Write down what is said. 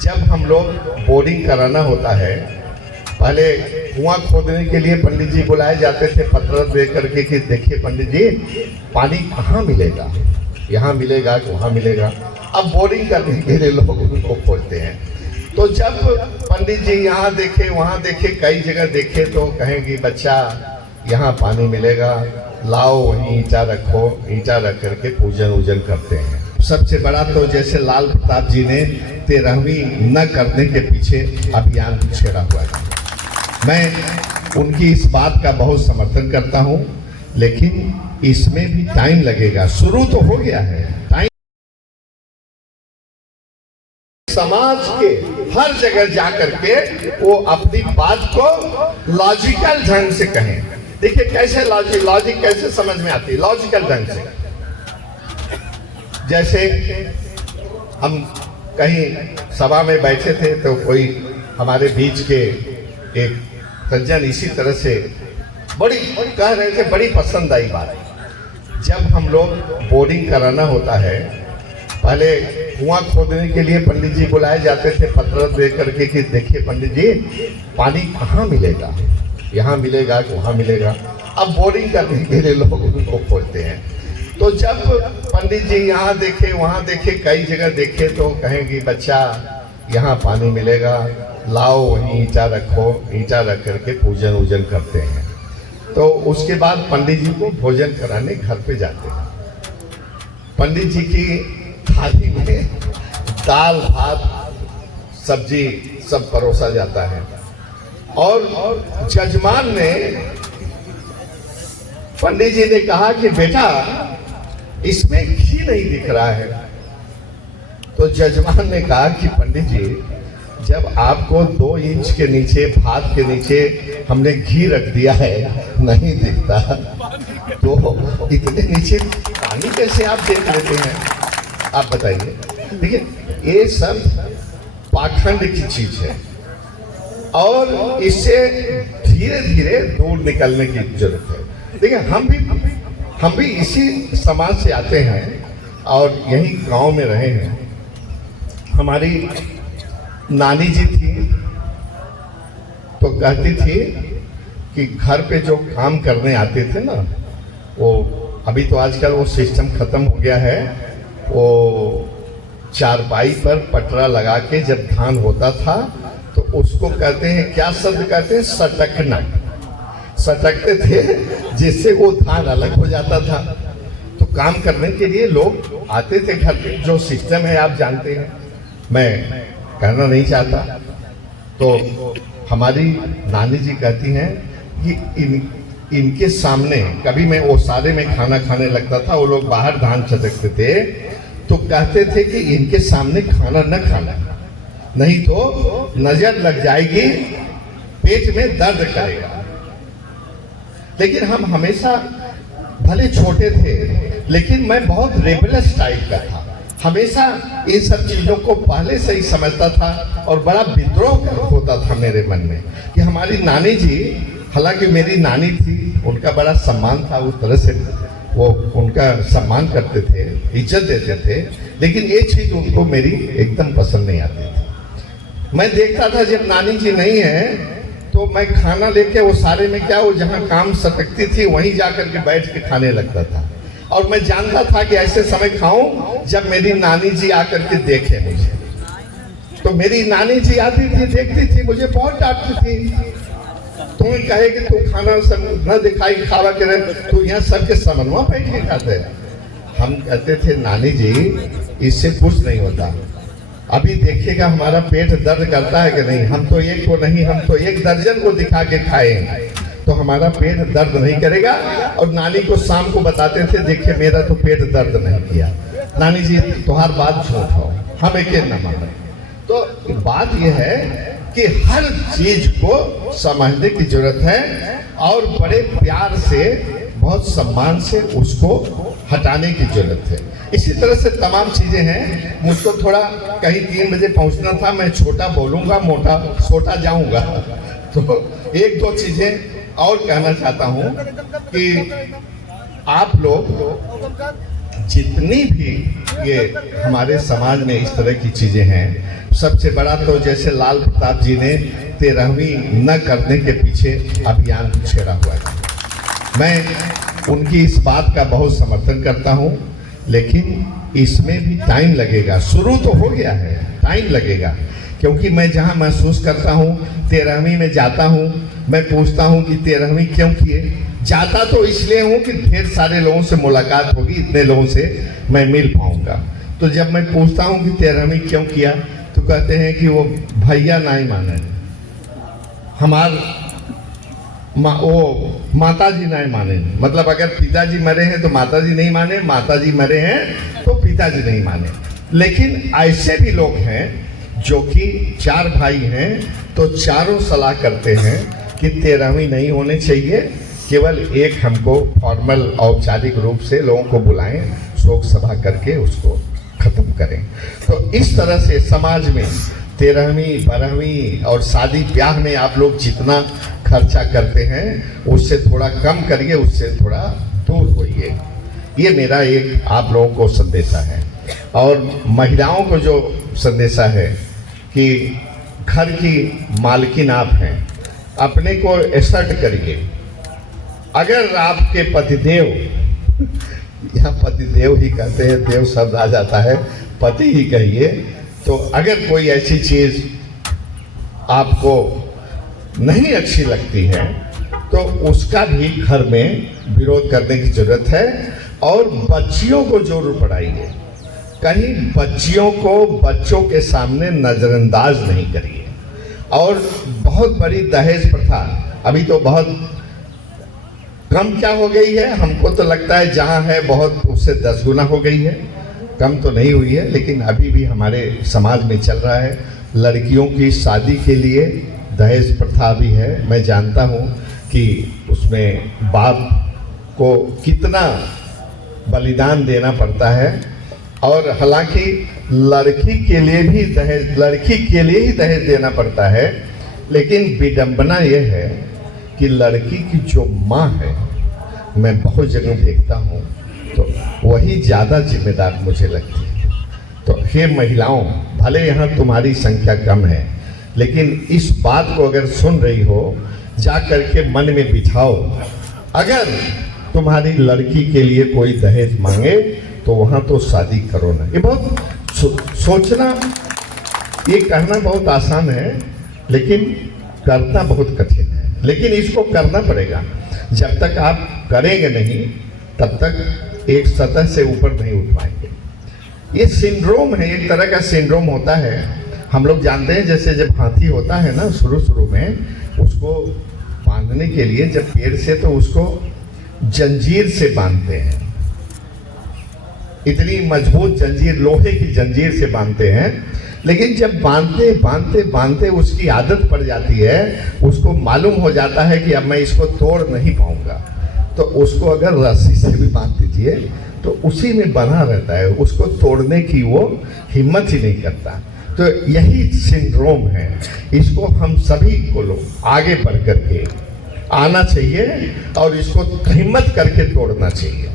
जब हम लोग बोरिंग कराना होता है, पहले कुआं खोदने के लिए पंडित जी बुलाए जाते थे पत्र दे करके कि देखिए पंडित जी पानी कहाँ मिलेगा, यहाँ मिलेगा कि वहाँ मिलेगा। अब बोरिंग करने के लिए लोग उनको खोजते हैं। तो जब पंडित जी यहाँ देखे वहाँ देखे कई जगह देखे तो कहेंगे बच्चा यहाँ पानी मिलेगा, लाओ वहीं ईंटा रखो, ईंटा रख करके पूजन वूजन करते हैं। सबसे बड़ा तो जैसे लाल प्रताप जी ने 13वीं न करने के पीछे अभियान छेड़ा हुआ है, मैं उनकी इस बात का बहुत समर्थन करता हूं, लेकिन इसमें भी टाइम लगेगा। शुरू तो हो गया है, टाइम समाज के हर जगह जाकर के वो अपनी बात को लॉजिकल ढंग से कहें। देखिए कैसे लॉजिक कैसे समझ में आती है, लॉजिकल ढंग से। जैसे हम कहीं सभा में बैठे थे तो कोई हमारे बीच के एक सज्जन इसी तरह से बड़ी कह रहे थे, बड़ी पसंद आई बात। जब हम लोग बोरिंग कराना होता है, पहले कुआं खोदने के लिए पंडित जी बुलाए जाते थे पत्र दे करके कि देखिए पंडित जी पानी कहाँ मिलेगा, यहाँ मिलेगा कि वहाँ मिलेगा। अब बोरिंग करने के लिए लोग उनको खोजते हैं। तो जब पंडित जी यहाँ देखे वहाँ देखे कई जगह देखे तो कहेंगे बच्चा यहाँ पानी मिलेगा, लाओ वहीं ईंटा रखो, ईंटा रख करके पूजन वूजन करते हैं। तो उसके बाद पंडित जी को भोजन कराने घर पे जाते हैं। पंडित जी की थाली में दाल भात सब्जी सब परोसा जाता है और जजमान ने पंडित जी ने कहा कि बेटा इसमें घी नहीं दिख रहा है। तो जजमान ने कहा कि पंडित जी जब आपको 2 इंच के नीचे भात के नीचे हमने घी रख दिया है नहीं दिखता, तो इतने नीचे पानी कैसे आप देख लेते हैं, आप बताइए। देखिए ये सब पाखंड की चीज है और इससे धीरे धीरे दूर निकलने की जरूरत है। देखिए हम भी इसी समाज से आते हैं और यही गांव में रहे हैं। हमारी नानी जी थी तो कहती थी कि घर पे जो काम करने आते थे ना, वो अभी तो आजकल वो सिस्टम खत्म हो गया है, वो चारपाई पर पटरा लगा के जब धान होता था तो उसको कहते हैं, क्या शब्द कहते हैं, सटकना। सटकते थे जिससे वो धान अलग हो जाता था। तो काम करने के लिए लोग आते थे घर पे, जो सिस्टम है आप जानते हैं, मैं कहना नहीं चाहता। तो हमारी नानी जी कहती हैं कि इनके सामने कभी मैं ओसारे में खाना खाने लगता था, वो लोग बाहर धान चटकते थे तो कहते थे कि इनके सामने खाना न खाना, नहीं तो नजर लग जाएगी, पेट में दर्द करेगा। लेकिन हम हमेशा भले छोटे थे लेकिन मैं बहुत रेबलस टाइप का था, हमेशा इन सब चीजों को पहले से ही समझता था और बड़ा विद्रोह होता था मेरे मन में कि हमारी नानी जी, हालांकि मेरी नानी थी, उनका बड़ा सम्मान था, उस तरह से वो उनका सम्मान करते थे, इज्जत देते थे, लेकिन ये चीज उनको मेरी एकदम पसंद नहीं आती थी। मैं देखता था जब नानी जी नहीं है तो मैं खाना लेके वो सारे में क्या, वो जहाँ काम सटकती थी वहीं जाकर के बैठ के खाने लगता था और मैं जानता था कि ऐसे समय खाऊं जब मेरी नानी जी आकर के देखे मुझे। तो मेरी नानी जी आती थी, देखती थी, मुझे बहुत डांटती थी, तुम कहे कि तू खाना सब न दिखाई खावा करे, तू यहाँ सबके समन्वय बैठ के खाते। हम कहते थे नानी जी इससे कुछ नहीं होता, अभी देखिएगा हमारा पेट दर्द करता है कि नहीं, हम तो एक को नहीं, हम तो 1 दर्जन को दिखा के खाएंगे तो हमारा पेट दर्द नहीं करेगा। और नानी को शाम को बताते थे, देखिए मेरा तो पेट दर्द नहीं किया। नानी जी तुम्हार बात झूठ हो, हम एक न माने। तो बात यह है कि हर चीज को समझने की जरूरत है और बड़े प्यार से, बहुत सम्मान से उसको हटाने की जरूरत है। इसी तरह से तमाम चीजें हैं। मुझको थोड़ा कहीं 3 बजे पहुंचना था, मैं छोटा बोलूंगा, मोटा सोटा जाऊंगा। तो 1-2 चीजें और कहना चाहता हूं कि आप लोग जितनी भी ये हमारे समाज में इस तरह की चीजें हैं, सबसे बड़ा तो जैसे लाल प्रताप जी ने 13वीं न करने के पीछे अभियान छेड़ा हुआ है। मैं उनकी इस बात का बहुत समर्थन करता हूं, लेकिन इसमें भी टाइम लगेगा। शुरू तो हो गया है, टाइम लगेगा, क्योंकि मैं जहां महसूस करता हूं 13वीं में जाता हूं, मैं पूछता हूं कि 13वीं क्यों किए। जाता तो इसलिए हूं कि ढेर सारे लोगों से मुलाकात होगी, इतने लोगों से मैं मिल पाऊंगा। तो जब मैं पूछता हूं कि 13वीं क्यों किया, तो कहते हैं कि वो भैया नहीं माने, वो माता जी नहीं माने। मतलब अगर पिताजी मरे हैं तो माता जी नहीं माने, माता जी मरे हैं तो पिताजी नहीं माने। लेकिन ऐसे भी लोग हैं जो कि 4 भाई हैं, तो चारों सलाह करते हैं कि 13वीं नहीं होने चाहिए, केवल एक हमको फॉर्मल औपचारिक रूप से लोगों को बुलाएं, शोक सभा करके उसको खत्म करें। तो इस तरह से समाज में 13वीं 12वीं और शादी ब्याह में आप लोग जितना खर्चा करते हैं उससे थोड़ा कम करिए, उससे थोड़ा दूर होइए। ये मेरा एक आप लोगों को संदेशा है। और महिलाओं को जो संदेशा है कि घर की मालकिन आप हैं, अपने को एसर्ट करिए। अगर आपके पतिदेव, यहाँ पतिदेव ही कहते हैं, देव शब्द आ जाता है, पति ही कहिए, तो अगर कोई ऐसी चीज आपको नहीं अच्छी लगती है तो उसका भी घर में विरोध करने की जरूरत है। और बच्चियों को जरूर पढ़ाइए, कहीं बच्चियों को बच्चों के सामने नजरअंदाज नहीं करिए। और बहुत बड़ी दहेज प्रथा अभी तो बहुत कम क्या हो गई है, हमको तो लगता है जहां है बहुत उससे 10 गुना हो गई है, कम तो नहीं हुई है, लेकिन अभी भी हमारे समाज में चल रहा है। लड़कियों की शादी के लिए दहेज प्रथा भी है। मैं जानता हूं कि उसमें बाप को कितना बलिदान देना पड़ता है। और हालांकि लड़की के लिए भी दहेज देना पड़ता है, लेकिन विडंबना यह है कि लड़की की जो माँ है, मैं बहुत जगह देखता हूँ, तो वही ज़्यादा जिम्मेदार मुझे लगती है। तो हे महिलाओं, भले यहाँ तुम्हारी संख्या कम है, लेकिन इस बात को अगर सुन रही हो, जा करके मन में बिठाओ। अगर तुम्हारी लड़की के लिए कोई दहेज मांगे तो वहाँ तो शादी करो ना। ये बहुत सोचना, ये कहना बहुत आसान है, लेकिन करना बहुत कठिन है। लेकिन इसको करना पड़ेगा। जब तक आप करेंगे नहीं, तब तक एक सतह से ऊपर नहीं उठ पाएंगे। ये सिंड्रोम है, एक तरह का सिंड्रोम होता है। हम लोग जानते हैं, जैसे जब हाथी होता है ना, शुरू में उसको बांधने के लिए जब पेड़ से, तो उसको जंजीर से बांधते हैं, इतनी मजबूत जंजीर, लोहे की जंजीर से बांधते हैं। लेकिन जब बांधते उसकी आदत पड़ जाती है, उसको मालूम हो जाता है कि अब मैं इसको तोड़ नहीं पाऊंगा, तो उसको अगर रस्सी से भी बांध दीजिए तो उसी में बना रहता है, उसको तोड़ने की वो हिम्मत ही नहीं करता। तो यही सिंड्रोम है। इसको हम सभी को लोग आगे बढ़ करके आना चाहिए और इसको हिम्मत करके तोड़ना चाहिए।